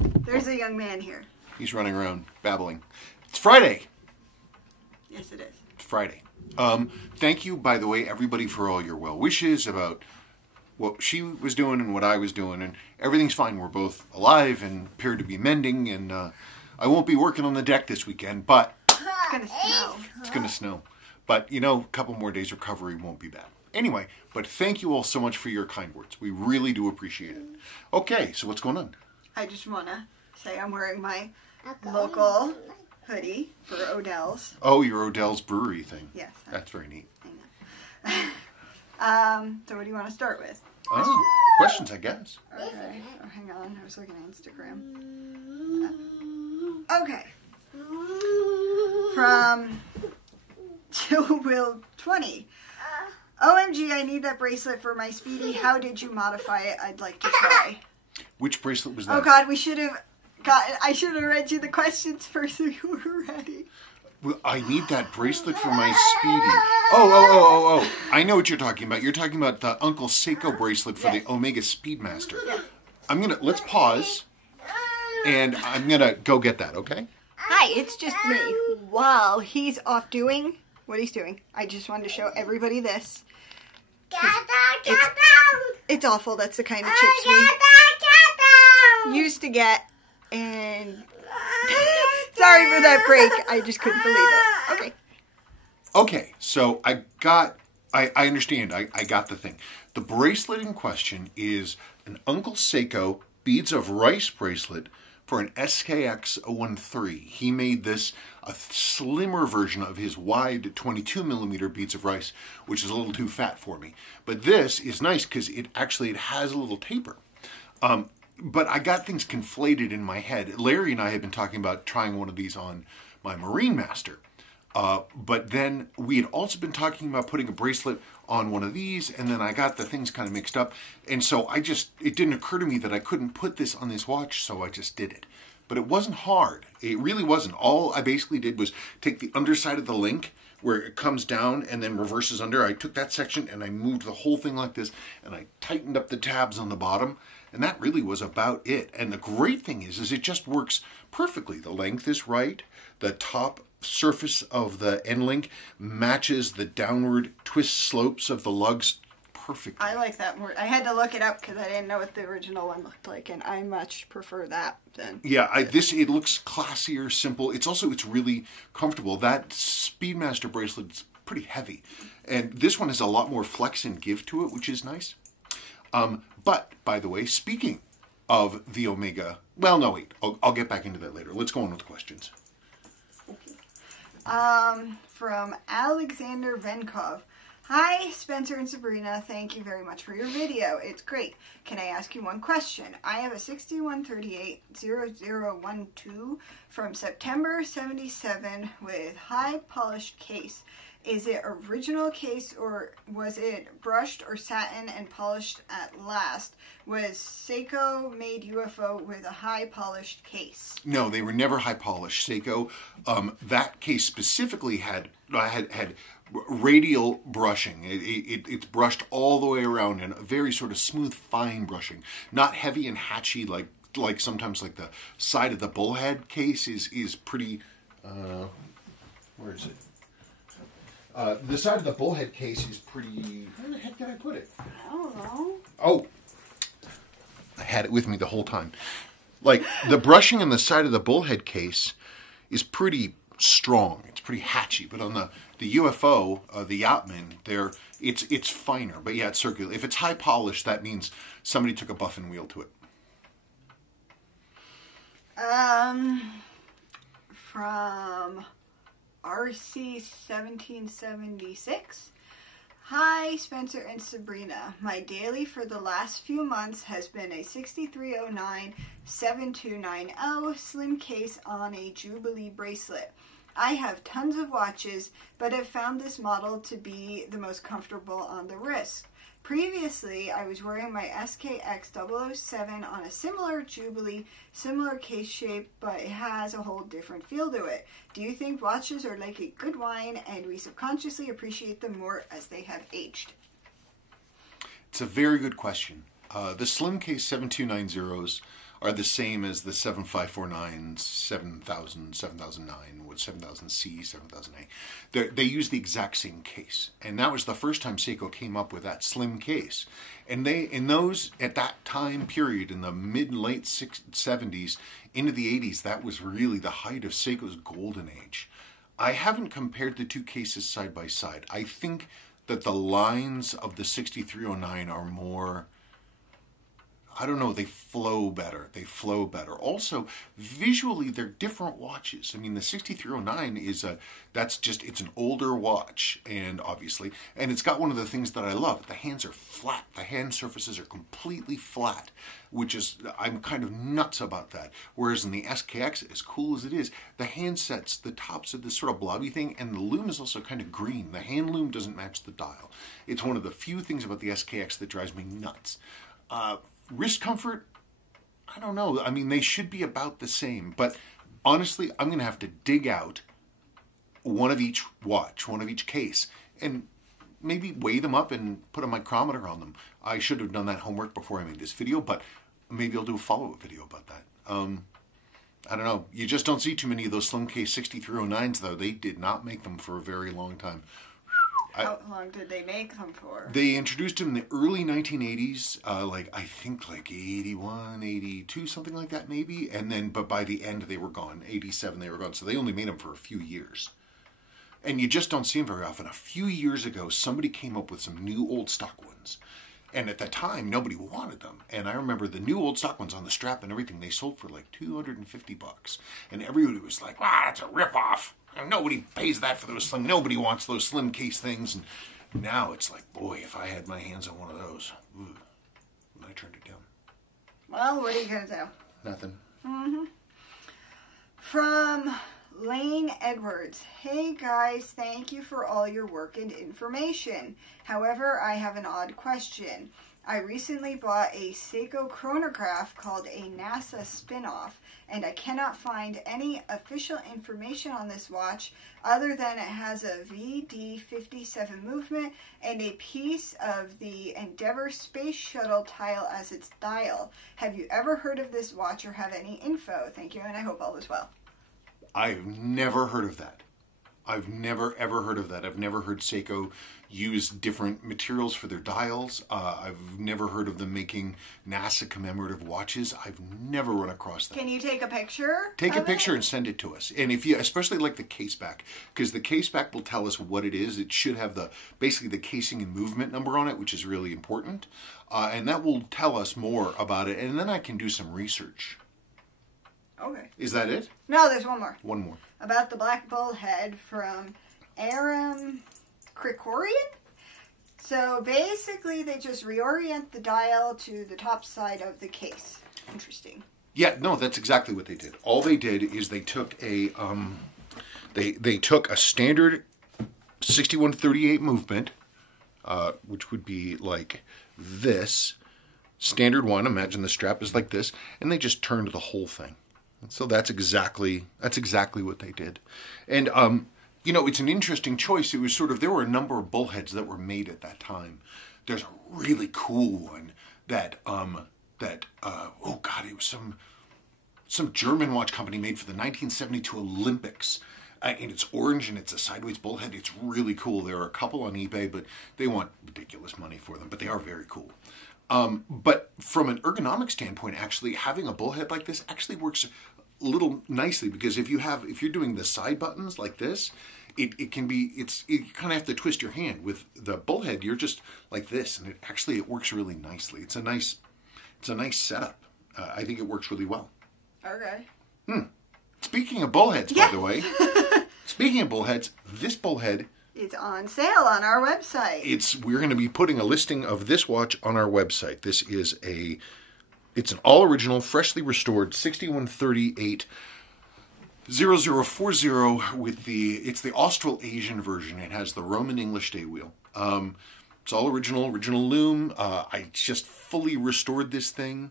There's a young man here. He's running around babbling. It's Friday. Yes, it is. It's Friday. Thank you, by the way, everybody, for all your well wishes about what she was doing and what I was doing, and everything's fine. We're both alive and appear to be mending, and I won't be working on the deck this weekend, but It's gonna snow. it's going to snow. But, you know, a couple more days recovery won't be bad. Anyway, but thank you all so much for your kind words. We really do appreciate it. Okay, so what's going on? I just wanna say I'm wearing my local hoodie for Odell's. Oh, your Odell's Brewery thing. Yes. That's very neat. So what do you want to start with? Oh, questions, I guess. Okay. Oh, hang on. I was looking at Instagram. Okay. From Chill Will 20. OMG, I need that bracelet for my Speedy. How did you modify it? I'd like to try. Which bracelet was that? Oh God, I should have read you the questions first so you were ready. Well, I need that bracelet for my Speedy. Oh. I know what you're talking about. You're talking about the Uncle Seiko bracelet for the Omega Speedmaster. Yes. Let's pause, and I'm gonna go get that, okay? Hi, it's just me. While he's off doing what he's doing, I just wanted to show everybody this. It's awful. That's the kind of chips we used to get, and sorry for that break. I just couldn't believe it. Okay. Okay, so I understand. I got the thing. The bracelet in question is an Uncle Seiko Beads of Rice bracelet for an SKX013. He made this a slimmer version of his wide 22mm Beads of Rice, which is a little too fat for me. But this is nice because it has a little taper. But I got things conflated in my head. Larry and I had been talking about trying one of these on my Marine Master. But then we had also been talking about putting a bracelet on one of these, and then I got the things kind of mixed up. And so it didn't occur to me that I couldn't put this on this watch, so I just did it. But it wasn't hard. It really wasn't. All I basically did was take the underside of the link where it comes down and then reverses under. I took that section and I moved the whole thing like this, and I tightened up the tabs on the bottom. And that really was about it. And the great thing is it just works perfectly. The length is right. The top surface of the end link matches the downward twist slopes of the lugs perfectly. I like that more. I had to look it up because I didn't know what the original one looked like, and I much prefer that than it looks classier, simple. It's really comfortable. That Speedmaster bracelet is pretty heavy, and this one has a lot more flex and give to it, which is nice. But by the way, speaking of the Omega, well, no, wait, I'll get back into that later. Let's go on with the questions. From Alexander Venkov. Hi, Spencer and Sabrina. Thank you very much for your video. It's great. Can I ask you one question? I have a 6138-0012 from September 77 with high polished case. Is it original case or was it brushed or satin and polished at last? Was Seiko made UFO with a high polished case? No, they were never high polished. Seiko, that case specifically had radial brushing. It's brushed all the way around and a very sort of smooth, fine brushing. Not heavy and hatchy like sometimes like the side of the Bullhead case is pretty. Where is it? The side of the Bullhead case is pretty... Where the heck did I put it? I don't know. Oh. I had it with me the whole time. Like, the brushing on the side of the Bullhead case is pretty strong. It's pretty hatchy. But on the UFO, the Yachtman, it's finer. But yeah, it's circular. If it's high polished, that means somebody took a buffing wheel to it. From RC1776. Hi, Spencer and Sabrina. My daily for the last few months has been a 6309-7290 slim case on a Jubilee bracelet. I have tons of watches, but have found this model to be the most comfortable on the wrist. Previously, I was wearing my SKX007 on a similar Jubilee, similar case shape, but it has a whole different feel to it. Do you think watches are like a good wine and we subconsciously appreciate them more as they have aged? It's a very good question. The slim case 7290s are the same as the 7549, 7000, 7009, with 7000C, 7000A. They use the exact same case. And that was the first time Seiko came up with that slim case. And at that time period, in the mid and late 70s into the 80s, that was really the height of Seiko's golden age. I haven't compared the two cases side by side. I think that the lines of the 6309 are more, I don't know, they flow better. Also, visually, they're different watches. I mean, the 6309 is it's an older watch, and it's got one of the things that I love. The hands are flat. The hand surfaces are completely flat, I'm kind of nuts about that. Whereas in the SKX, as cool as it is, the handsets, the tops are this sort of blobby thing, and the loom is also kind of green. The hand loom doesn't match the dial. It's one of the few things about the SKX that drives me nuts. Wrist comfort, I don't know. I mean, they should be about the same. But honestly, I'm going to have to dig out one of each watch, one of each case, and maybe weigh them up and put a micrometer on them. I should have done that homework before I made this video, but maybe I'll do a follow-up video about that. I don't know. You just don't see too many of those slim case 6309s, though. They did not make them for a very long time. How long did they make them for? They introduced them in the early 1980s, I think 81, 82, something like that maybe. But by the end they were gone. 87 they were gone. So they only made them for a few years. And you just don't see them very often. A few years ago, somebody came up with some new old stock ones. And at the time, nobody wanted them. And I remember the new old stock ones on the strap and everything, they sold for like $250. And everybody was like, wow, that's a ripoff. And nobody pays that for those slim. Nobody wants those slim case things. And now it's like, boy, if I had my hands on one of those, I turned it down. Well, what are you going to do? Nothing. From Lane Edwards. Hey guys, thank you for all your work and information. However, I have an odd question. I recently bought a Seiko chronograph called a NASA spin-off, and I cannot find any official information on this watch other than it has a VD57 movement and a piece of the Endeavour Space Shuttle tile as its dial. Have you ever heard of this watch or have any info? Thank you, and I hope all is well. I've never heard of that. I've never, ever heard of that. I've never heard Seiko use different materials for their dials. I've never heard of them making NASA commemorative watches. I've never run across that. Can you take a picture? Take a picture and send it to us. And if you, especially like the case back, because the case back will tell us what it is. It should have basically the casing and movement number on it, which is really important. And that will tell us more about it. And then I can do some research. Okay. Is that it? No, there's one more. One more. About the black bullhead from Aram Krikorian. So basically they just reorient the dial to the top side of the case. Interesting. Yeah, no, that's exactly what they did. All they did is they took a they took a standard 6138 movement, which would be like this standard one. Imagine the strap is like this, and they just turned the whole thing. So that's exactly what they did. And you know, it's an interesting choice. It was there were a number of bullheads that were made at that time. There's a really cool one that oh god, it was some German watch company made for the 1972 Olympics. And it's orange and it's a sideways bullhead. It's really cool. There are a couple on eBay, but they want ridiculous money for them. But they are very cool. But from an ergonomic standpoint, actually, having a bullhead like this actually works a little nicely, because if you're doing the side buttons like this, you kind of have to twist your hand. With the bullhead, you're just like this, and it works really nicely. It's a nice setup. I think it works really well. Okay. Speaking of bullheads, by the way, speaking of bullheads, this bullhead, it's on sale on our website. We're going to be putting a listing of this watch on our website. This is it's an all original, freshly restored 6138 0040 with it's the Australasian version. It has the Roman English day wheel. It's all original loom. I just fully restored this thing.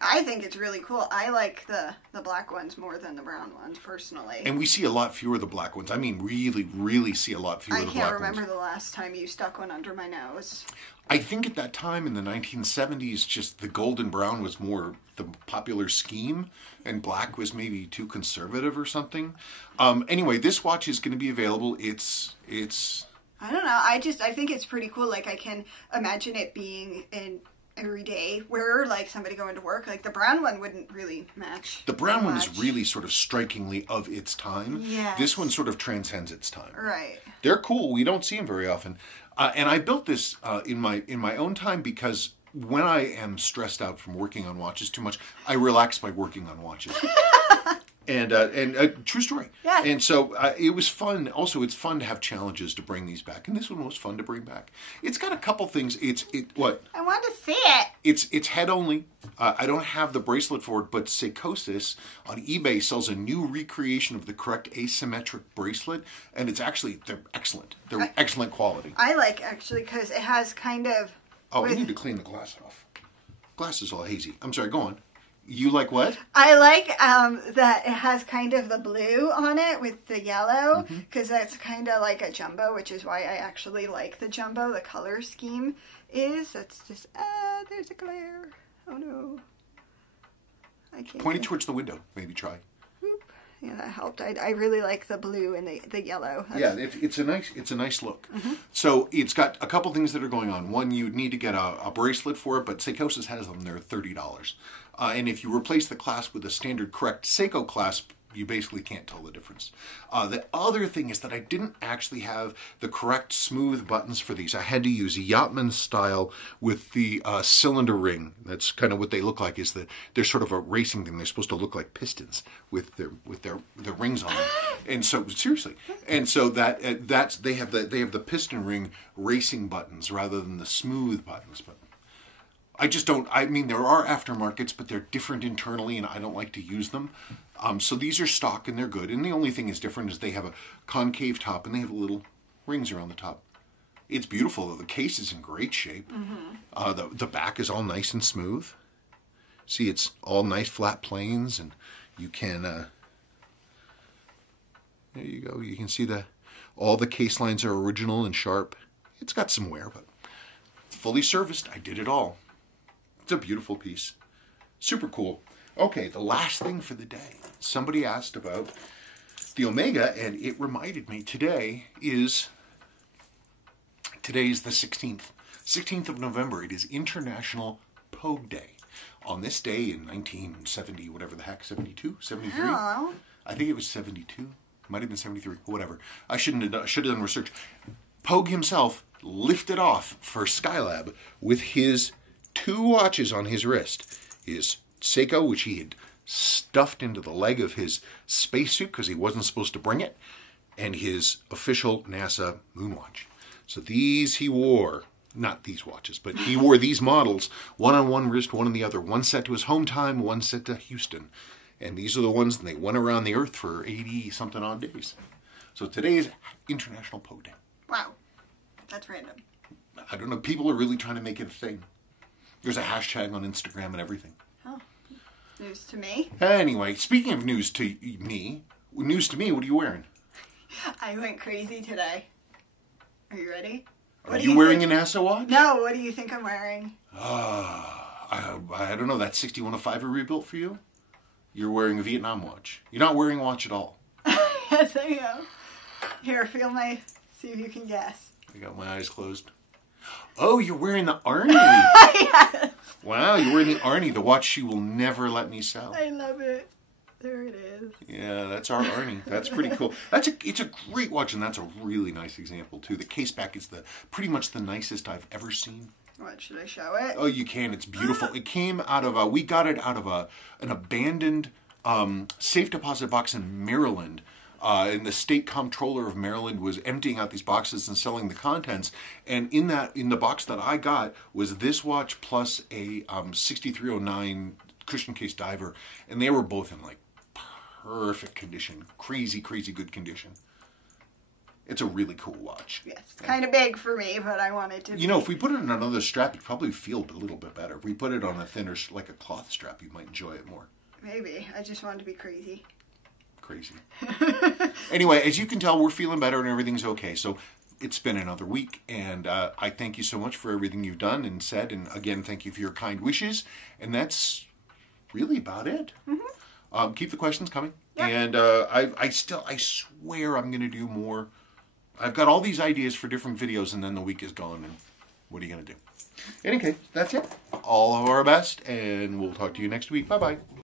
I think it's really cool. I like the black ones more than the brown ones, personally. And we see a lot fewer of the black ones. I mean, really, really see a lot fewer of the black ones. I can't remember the last time you stuck one under my nose. I think at that time in the 1970s, just the gold and brown was more the popular scheme, and black was maybe too conservative or something. Anyway, this watch is going to be available. It's. I don't know. I think it's pretty cool. Like, I can imagine it being an everyday wearer, like somebody going to work. Like, the brown one wouldn't really match. The brown one is really sort of strikingly of its time. Yes. This one sort of transcends its time. Right. They're cool. We don't see them very often. And I built this in my own time because when I am stressed out from working on watches too much, I relax by working on watches. And true story. Yeah. And so it was fun. Also, it's fun to have challenges to bring these back. And this one was fun to bring back. It's got a couple things. What? I want to see it. It's head only. I don't have the bracelet for it, but Seikosis on eBay sells a new recreation of the correct asymmetric bracelet. And they're excellent. They're excellent quality. I like, actually, because it has kind of... Oh, I need to clean the glass off. Glass is all hazy. I'm sorry, go on. You like what? I like that it has kind of the blue on it with the yellow, because that's kind of like a jumbo, which is why I actually like the jumbo. The color scheme is. That's just, there's a glare. Oh no. I can't. Point it towards the window. Maybe try. Whoop. Yeah, that helped. I really like the blue and the yellow. Yeah, it's a nice look. So it's got a couple things that are going on. One, you need to get a bracelet for it, but Seikosis has them. They're $30. And if you replace the clasp with a standard correct Seiko clasp, you basically can't tell the difference. The other thing is that I didn't actually have the correct smooth buttons for these. I had to use Yachtman style with the cylinder ring. That's kind of what they look like. They're sort of a racing thing. They're supposed to look like pistons with their rings on them. And so seriously, and so they have the piston ring racing buttons rather than the smooth buttons. But I just don't. I mean, there are aftermarkets, but they're different internally, and I don't like to use them. So these are stock, and they're good. And the only thing is different is they have a concave top, and they have little rings around the top. It's beautiful, though. The case is in great shape. The back is all nice and smooth. See, it's all nice flat planes, and you can... there you go. You can see all the case lines are original and sharp. It's got some wear, but it's fully serviced. I did it all. It's a beautiful piece. Super cool. Okay, the last thing for the day. Somebody asked about the Omega, and it reminded me today's the 16th. 16th of November. It is International Pogue Day. On this day in 1970, whatever the heck, 72, 73? Hello. I think it was 72. Might have been 73. Whatever. I should have done research. Pogue himself lifted off for Skylab with his 2 watches on his wrist. His Seiko, which he had stuffed into the leg of his spacesuit because he wasn't supposed to bring it, and his official NASA moonwatch. So these he wore, not these watches, but he wore these models, one on one wrist, one on the other. One set to his home time, one set to Houston. And these are the ones, and they went around the Earth for 80-something odd days. So today is International Pogue Day. Wow. That's random. I don't know, people are really trying to make it a thing. There's a hashtag on Instagram and everything. Oh, news to me. Anyway, speaking of news to me, what are you wearing? I went crazy today. Are you ready? Are you wearing a NASA watch? No, what do you think I'm wearing? I don't know, that 6105 rebuilt for you? You're wearing a Vietnam watch. You're not wearing a watch at all. Yes, I am. Here, see if you can guess. I got my eyes closed. Oh, you're wearing the Arnie. Yes. Wow, you're wearing the Arnie, the watch she will never let me sell. I love it. There it is. Yeah, that's our Arnie. That's pretty cool. It's a great watch, and that's a really nice example too. The case back is pretty much the nicest I've ever seen. What, should I show it? Oh, you can. It's beautiful. It came out of we got it out of an abandoned safe deposit box in Maryland. And the state comptroller of Maryland was emptying out these boxes and selling the contents. And in the box that I got was this watch plus a 6309 cushion case diver, and they were both in like perfect condition, crazy good condition. It's a really cool watch. Yes, it's kind of big for me, but I wanted to. You know, if we put it on another strap, it'd probably feel a little bit better. If we put it on a thinner, like a cloth strap, you might enjoy it more. Maybe. I just wanted to be crazy. Crazy. Anyway, as you can tell, we're feeling better and everything's okay. So it's been another week, and I thank you so much for everything you've done and said. And again, thank you for your kind wishes. And that's really about it. Mm-hmm. Keep the questions coming. Yeah. And I swear I'm going to do more. I've got all these ideas for different videos, and then the week is gone, and what are you going to do? In any case, that's it. All of our best, and we'll talk to you next week. Bye-bye.